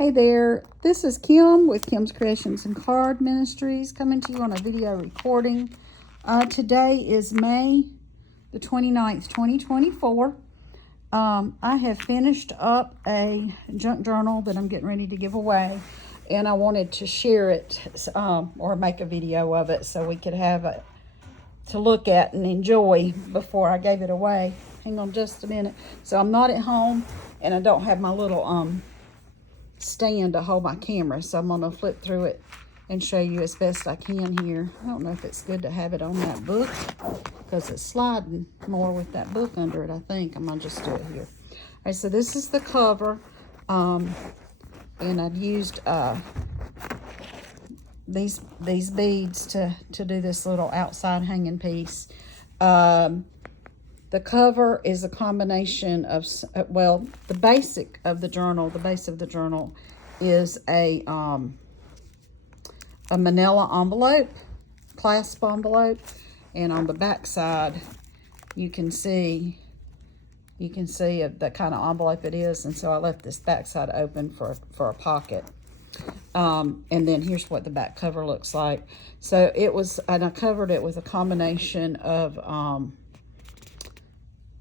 Hey there, this is Kim with Kim's Creations and Card Ministries coming to you on a video recording. Today is May the 29th, 2024. I have finished up a junk journal that I'm getting ready to give away, and I wanted to share it or make a video of it so we could have it to look at and enjoy before I gave it away. Hang on just a minute. So I'm not at home and I don't have my little stand to hold my camera, so I'm going to flip through it and show you as best I can here. I don't know if it's good to have it on that book because it's sliding more with that book under it. I think I'm going to just do it here. All right, so this is the cover, and I've used these beads to do this little outside hanging piece. The cover is a combination of, well, the basic of the journal, the base of the journal is a manila envelope, clasp envelope, and on the back side you can see the kind of envelope it is, and so I left this back side open for a pocket. And then here's what the back cover looks like. So it was, and I covered it with a combination of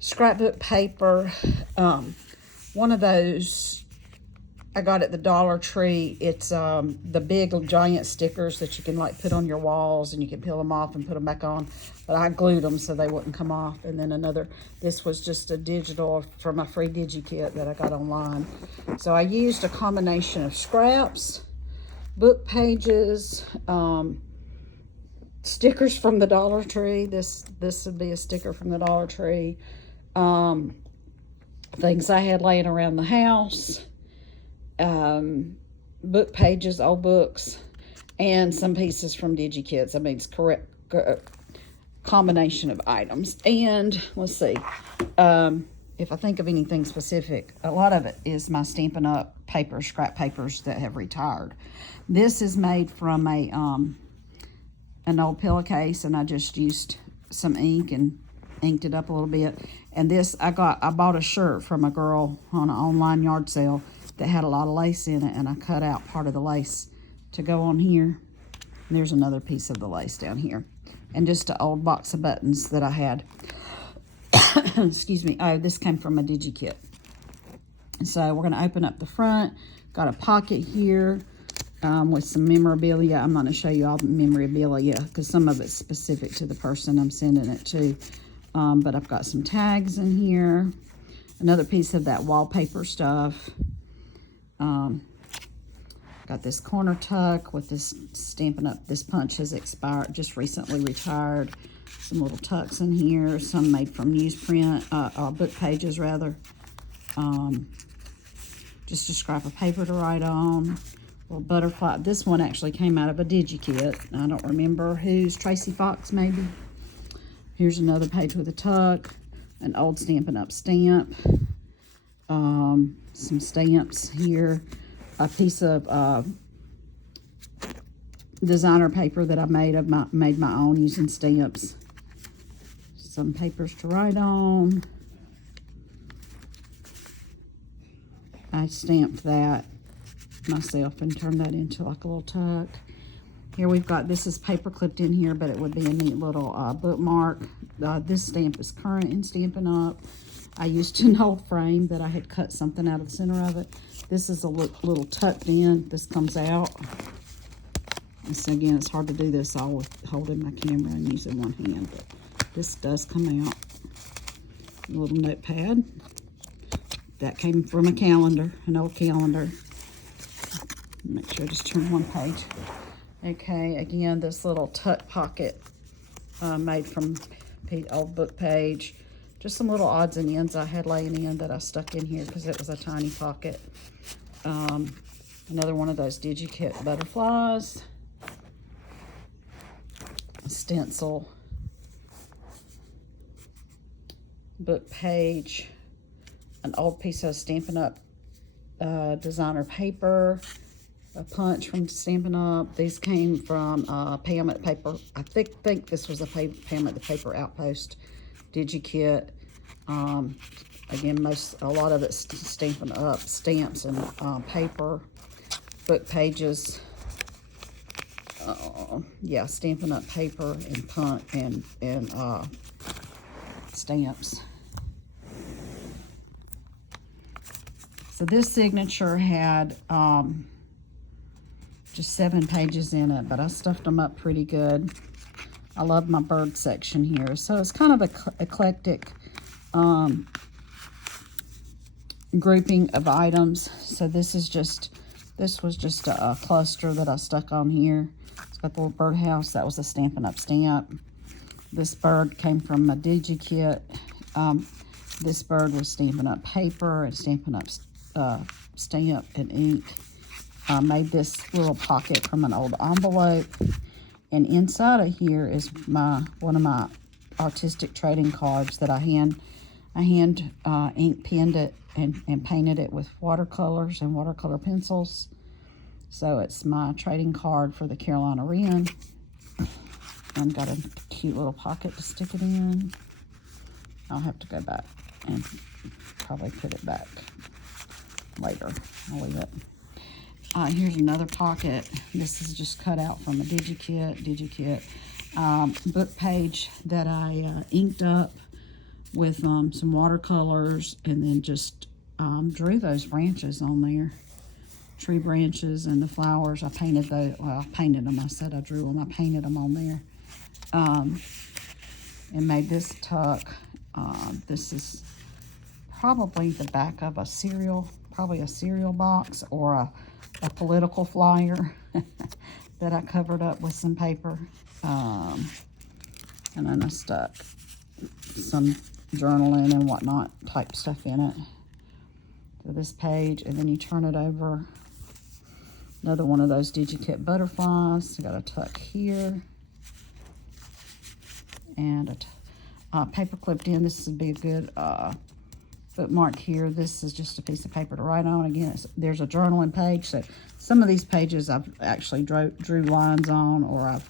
scrapbook paper, one of those I got at the Dollar Tree. It's the big giant stickers that you can like put on your walls, and you can peel them off and put them back on, but I glued them so they wouldn't come off. And then this was just a digital from my free DigiKit that I got online. So I used a combination of scraps, book pages, stickers from the Dollar Tree. This would be a sticker from the Dollar Tree. Things I had laying around the house, book pages, old books, and some pieces from DigiKits. I mean, it's correct combination of items. And let's see, if I think of anything specific, a lot of it is my Stampin' Up! Paper, scrap papers that have retired. This is made from an old pillowcase, and I just used some ink and inked it up a little bit. And this, I bought a shirt from a girl on an online yard sale that had a lot of lace in it, and I cut out part of the lace to go on here. And there's another piece of the lace down here. And just an old box of buttons that I had. Excuse me. Oh, this came from a DigiKit. So we're going to open up the front. Got a pocket here with some memorabilia. I'm not going to show you all the memorabilia because some of it's specific to the person I'm sending it to. But I've got some tags in here. Another piece of that wallpaper stuff. Got this corner tuck with this Stampin' Up! This punch has expired, just recently retired. Some little tucks in here. Some made from newsprint, book pages rather. Just a scrap of paper to write on. Little butterfly. This one actually came out of a DigiKit. I don't remember whose. Tracy Fox maybe. Here's another page with a tuck, an old Stampin' Up! Stamp, some stamps here, a piece of designer paper that I made my own using stamps, some papers to write on. I stamped that myself and turned that into like a little tuck. Here we've got, this is paper clipped in here, but it would be a neat little bookmark. This stamp is current in Stampin' Up! I used an old frame that I had cut something out of the center of it. This is a little tucked in. This comes out. And so again, it's hard to do this all with holding my camera and using one hand, but this does come out. A little notepad. That came from a calendar, an old calendar. Make sure I just turn one page. Okay, again, this little tuck pocket made from old book page. Just some little odds and ends I had laying in that I stuck in here because it was a tiny pocket. Another one of those DigiKit butterflies. A stencil. Book page. An old piece of Stampin' Up! Designer paper. A punch from Stampin' Up! These came from Pam at Paper. I think this was a Pam at the Paper Outpost DigiKit. Again, a lot of it's Stampin' Up! Stamps and paper. book pages. Yeah, Stampin' Up! Paper and punt and stamps. So this signature had just 7 pages in it, but I stuffed them up pretty good. I love my bird section here. So it's kind of a eclectic grouping of items. So this was just a cluster that I stuck on here. It's got the little birdhouse. That was a Stampin' Up! Stamp. This bird came from my DigiKit. This bird was Stampin' Up! Paper and Stampin' Up! Stamp and ink. I made this little pocket from an old envelope. And inside of here is one of my artistic trading cards that I hand ink penned it and painted it with watercolors and watercolor pencils. So it's my trading card for the Carolina Wren. And got a cute little pocket to stick it in. I'll have to go back and probably put it back later. I'll leave it. Here's another pocket. This is just cut out from a DigiKit book page that I inked up with some watercolors, and then just drew those branches on there. Tree branches and the flowers. I painted those. Well, I painted them. I said I drew them. I painted them on there. And made this tuck. This is probably the back of a cereal, probably a cereal box or a political flyer that I covered up with some paper. And then I stuck some journaling and whatnot type stuff in it. So this page, and then you turn it over. Another one of those DigiKit butterflies. I got a tuck here. And a paper clipped in. This would be a good bookmark here. This is just a piece of paper to write on. Again, there's a journaling page. So some of these pages I've actually drew lines on, or I've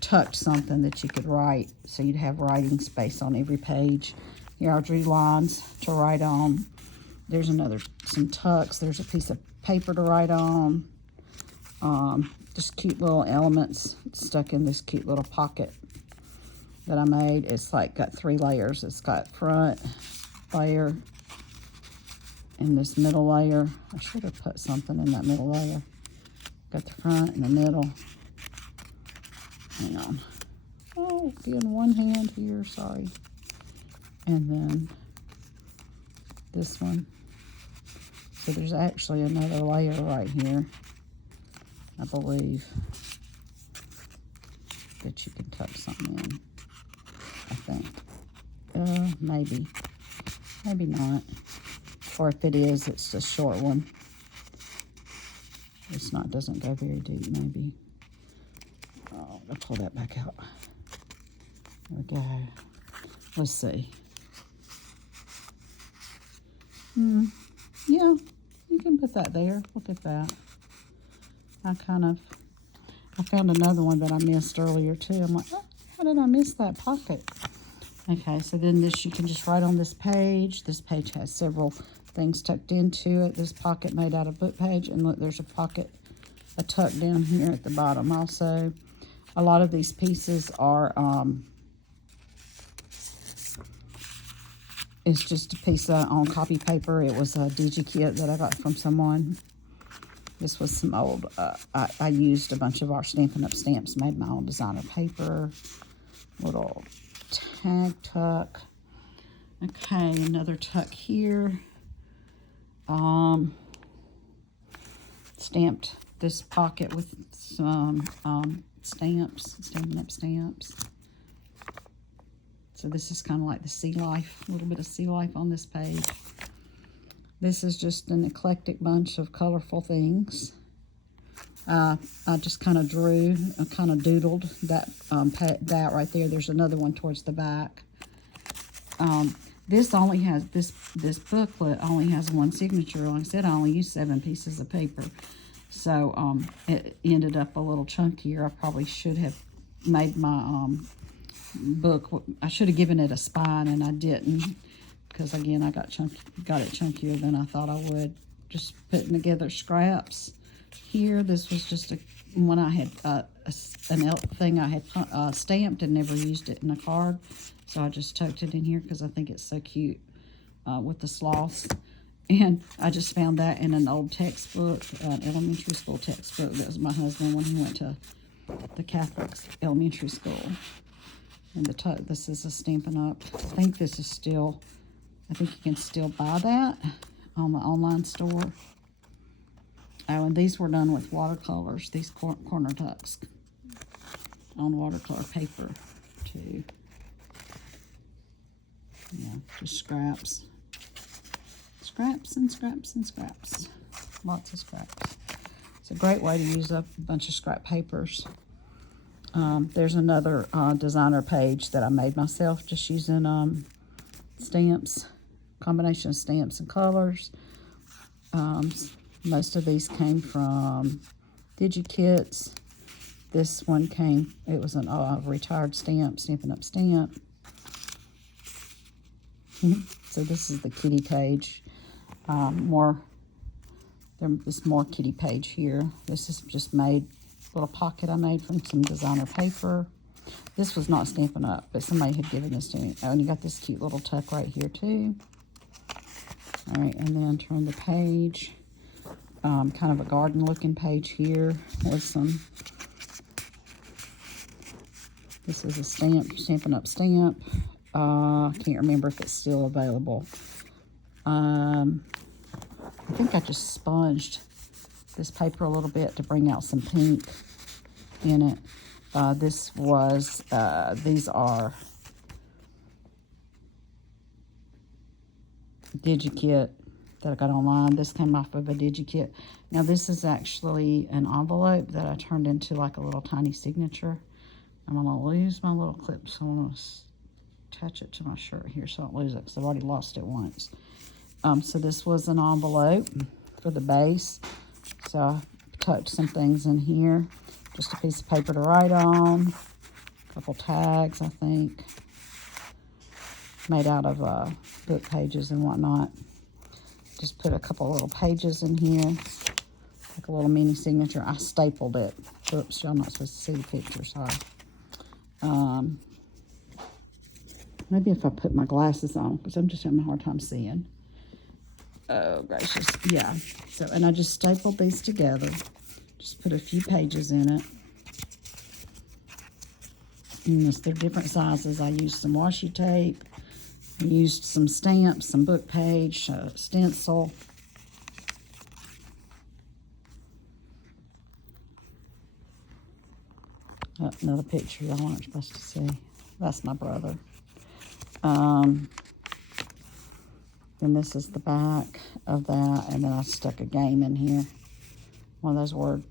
tucked something that you could write, so you'd have writing space on every page. Here I drew lines to write on. There's some tucks. There's a piece of paper to write on. Just cute little elements stuck in this cute little pocket that I made. It's like got 3 layers. It's got front layer and this middle layer. I should have put something in that middle layer. Got the front and the middle. Hang on. Oh, in one hand here, sorry. And then this one. So there's actually another layer right here, I believe, that you can tuck something in, I think. Maybe. Maybe not. Or if it is, it's a short one. It's not, doesn't go very deep, maybe. Oh, I'll pull that back out. There we go. Let's see. Yeah, you can put that there. Look at that. I found another one that I missed earlier too. I'm like, oh, how did I miss that pocket? Okay, so then this, you can just write on this page. This page has several things tucked into it. This pocket made out of book page. And look, there's a pocket, a tuck down here at the bottom also. A lot of these pieces are, it's just a piece on copy paper. It was a DigiKit that I got from someone. This was some old, I used a bunch of our Stampin' Up! Stamps, made my own designer paper. Little tag tuck. Okay, another tuck here. Stamped this pocket with some stamps, Stampin' Up! Stamps. So this is kind of like the sea life, a little bit of sea life on this page. This is just an eclectic bunch of colorful things. I just kind of drew, kind of doodled that right there. There's another one towards the back. This only has, this booklet only has one signature. Like I said, I only used 7 pieces of paper. So it ended up a little chunkier. I probably should have made my book, I should have given it a spine, and I didn't. Because again, I got it chunkier than I thought I would. Just putting together scraps here. This was just one I had, an thing I had stamped and never used it in a card. So I just tucked it in here because I think it's so cute with the sloths. And I just found that in an old textbook, an elementary school textbook. That was my husband when he went to the Catholic elementary school. And this is a Stampin' Up. I think this is still, I think you can still buy that on the online store. Oh, and these were done with watercolors, these corner tucks on watercolor paper too. Yeah, just scraps. Scraps and scraps and scraps. Lots of scraps. It's a great way to use up a bunch of scrap papers. There's another designer page that I made myself just using stamps, combination of stamps and colors. Most of these came from DigiKits. This one came, it was an retired stamp, Stampin' Up stamp. So this is the kitty page. There's more kitty page here. This is just made, little pocket I made from some designer paper. This was not Stampin' Up, but somebody had given this to me. Oh, and you got this cute little tuck right here too. All right, and then turn the page. Kind of a garden looking page here with some, this is a stamp, Stampin' Up stamp. I can't remember if it's still available. I think I just sponged this paper a little bit to bring out some pink in it. This was, these are DigiKit that I got online. This came off of a DigiKit. Now this is actually an envelope that I turned into like a little tiny signature. I'm gonna lose my little clip, so I'm gonna attach it to my shirt here so I don't lose it because I've already lost it once. So this was an envelope for the base. So I tucked some things in here. Just a piece of paper to write on. A couple tags, I think. Made out of book pages and whatnot. Just put a couple little pages in here. Like a little mini signature. I stapled it. Oops, y'all not supposed to see the picture, sorry. Maybe if I put my glasses on, because I'm just having a hard time seeing. Oh, gracious. Yeah. So, and I just stapled these together. Just put a few pages in it. And they're different sizes. I used some washi tape. I used some stamps, some book page, stencil. Oh, another picture y'all aren't supposed to see. That's my brother. Then this is the back of that, and then I stuck a game in here. One of those word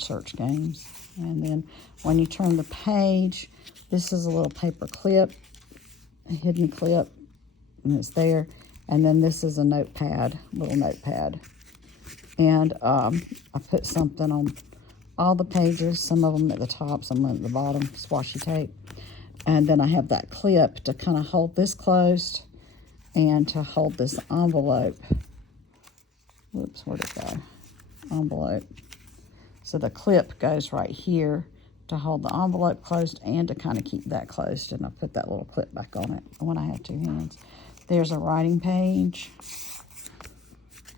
search games. And then when you turn the page, this is a little paper clip, a hidden clip, and it's there. And then this is a notepad, little notepad. And I put something on all the pages, some of them at the top, some of them at the bottom, washi tape. And then I have that clip to kind of hold this closed and to hold this envelope. Whoops, where'd it go? Envelope. So the clip goes right here to hold the envelope closed and to kind of keep that closed. And I put that little clip back on it when I have two hands. There's a writing page.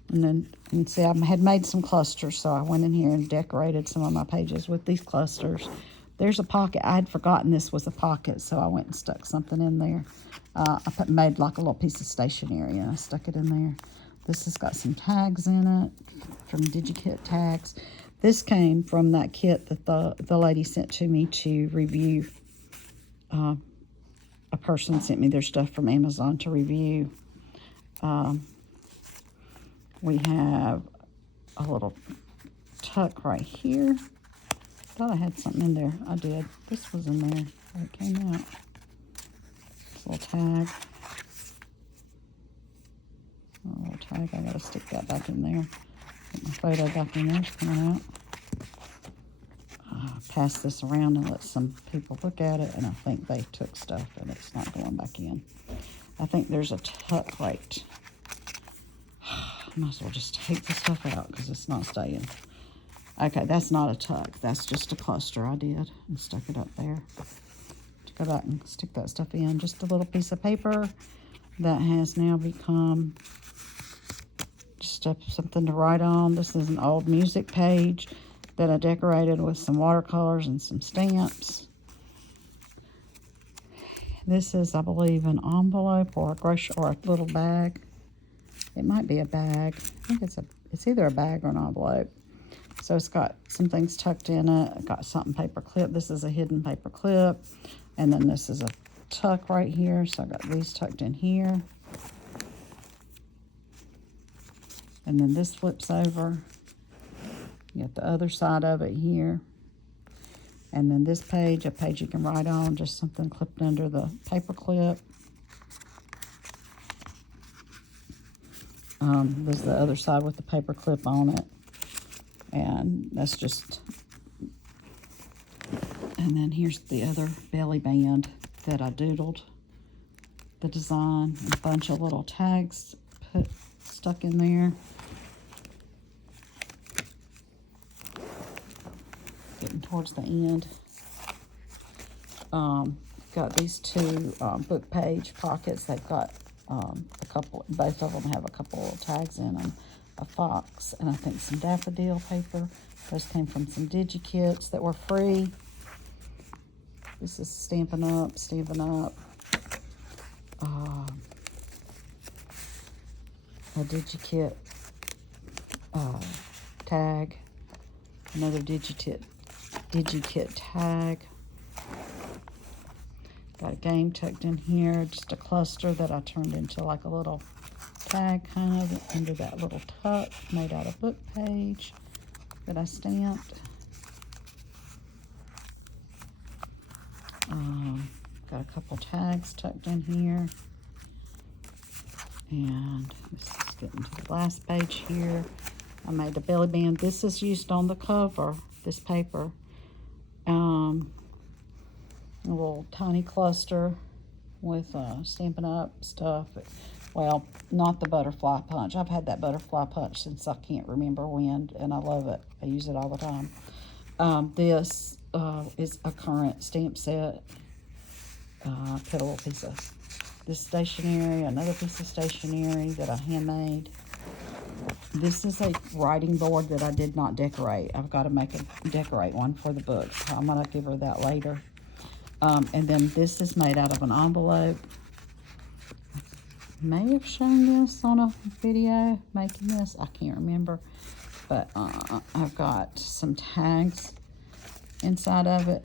And then you can see I had made some clusters, so I went in here and decorated some of my pages with these clusters. There's a pocket. I had forgotten this was a pocket, so I went and stuck something in there. I made like a little piece of stationery, and I stuck it in there. This has got some tags in it from DigiKit tags. This came from that kit that the lady sent to me to review. A person sent me their stuff from Amazon to review. We have a little tuck right here. Thought I had something in there. I did. This was in there. It came out. This little tag. A little tag. I gotta stick that back in there. Put my photo back in there. It's coming out. Pass this around and let some people look at it, and I think they took stuff and it's not going back in. I think there's a tuck right. I might as well just take the stuff out because it's not staying. Okay, that's not a tuck. That's just a cluster I did and stuck it up there. To go back and stick that stuff in. Just a little piece of paper that has now become just something to write on. This is an old music page that I decorated with some watercolors and some stamps. This is, I believe, an envelope or a grocery or a little bag. It might be a bag. I think it's either a bag or an envelope. So it's got some things tucked in it. I've got something paper clip. This is a hidden paper clip. And then this is a tuck right here. So I got these tucked in here. And then this flips over. You got the other side of it here. And then this page, a page you can write on, just something clipped under the paper clip. There's the other side with the paper clip on it. And that's just, and then here's the other belly band that I doodled the design, and a bunch of little tags stuck in there. Getting towards the end. Got these two book page pockets. They've got a couple, both of them have a couple little tags in them. A fox, and I think some daffodil paper. Those came from some DigiKits that were free. This is Stampin' Up. A DigiKit tag. Another DigiKit tag. Got a game tucked in here. Just a cluster that I turned into like a little tag kind of under that little tuck made out of book page that I stamped. Got a couple tags tucked in here. And this is getting to the last page here. I made a belly band. This is used on the cover, this paper. A little tiny cluster with Stampin' Up stuff. Well, not the butterfly punch. I've had that butterfly punch since I can't remember when, and I love it. I use it all the time. This is a current stamp set. I put a little piece of this stationery, another piece of stationery that I handmade. This is a writing board that I did not decorate. I've got to decorate one for the book. So I'm going to give her that later. And then this is made out of an envelope. May have shown this on a video making this. I can't remember. But I've got some tags inside of it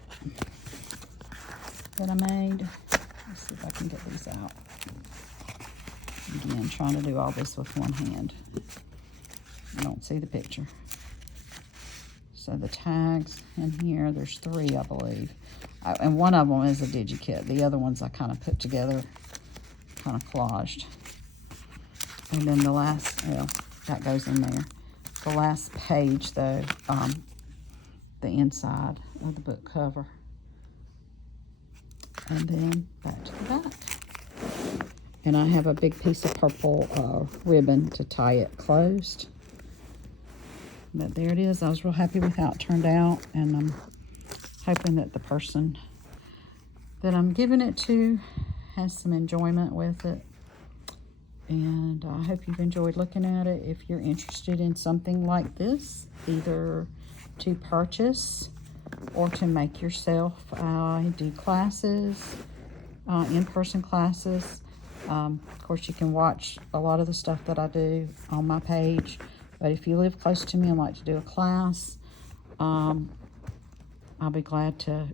that I made. Let's see if I can get these out. Again, trying to do all this with one hand. You don't see the picture. So the tags in here, there's 3, I believe. And one of them is a DigiKit. The other ones I kind of put together, kind of collaged. And then the last, well, that goes in there. The last page, though, the inside of the book cover. And then back to the back. And I have a big piece of purple ribbon to tie it closed. But there it is. I was real happy with how it turned out. And I'm hoping that the person that I'm giving it to has some enjoyment with it. And I hope you've enjoyed looking at it. If you're interested in something like this, either to purchase or to make yourself, I do classes, in-person classes. Of course, you can watch a lot of the stuff that I do on my page. But if you live close to me and like to do a class, I'll be glad to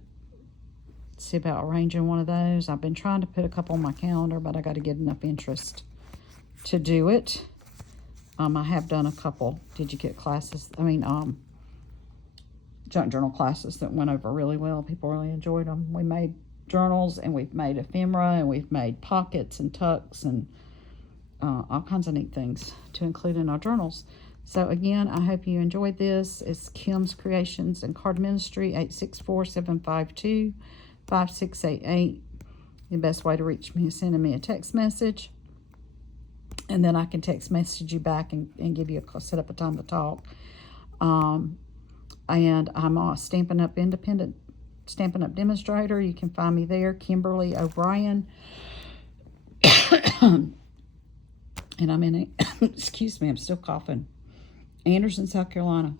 see about arranging one of those. I've been trying to put a couple on my calendar, but I got to get enough interest to do it. I have done a couple DigiKit classes. Junk journal classes that went over really well. People really enjoyed them. We made journals, and we've made ephemera, and we've made pockets and tucks and all kinds of neat things to include in our journals. So again, I hope you enjoyed this. It's Kim's Creations and Card Ministry, 864-752-5688. The best way to reach me is sending me a text message, and then I can text message you back and give you set up a time to talk. And I'm a Stampin' Up! Independent Stampin' Up! Demonstrator. You can find me there, Kimberly O'Brien. And I'm in, excuse me, I'm still coughing, Anderson, South Carolina.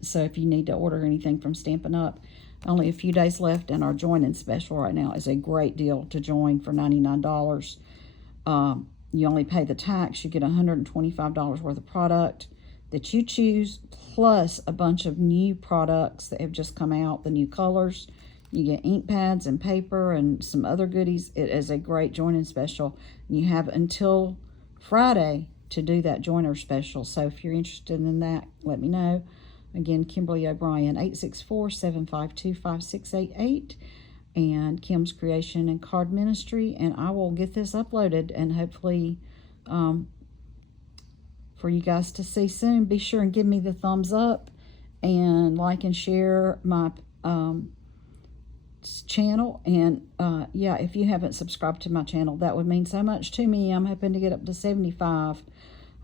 So if you need to order anything from Stampin' Up!, only a few days left, and our joining special right now is a great deal to join for $99. You only pay the tax. You get $125 worth of product that you choose, plus a bunch of new products that have just come out, the new colors. You get ink pads and paper and some other goodies. It is a great joining special. You have until Friday to do that joiner special. So if you're interested in that, let me know. Again, Kimberly O'Brien, 864-752-5688, and Kim's Creation and Card Ministry. And I will get this uploaded and hopefully for you guys to see soon. Be sure and give me the thumbs up and like and share my channel. And yeah, if you haven't subscribed to my channel, that would mean so much to me. I'm hoping to get up to 75.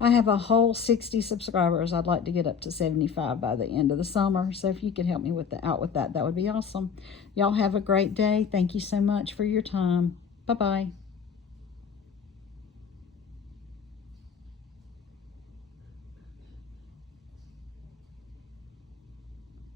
I have a whole 60 subscribers. I'd like to get up to 75 by the end of the summer. So if you could help me out with that, that would be awesome. Y'all have a great day. Thank you so much for your time. Bye-bye.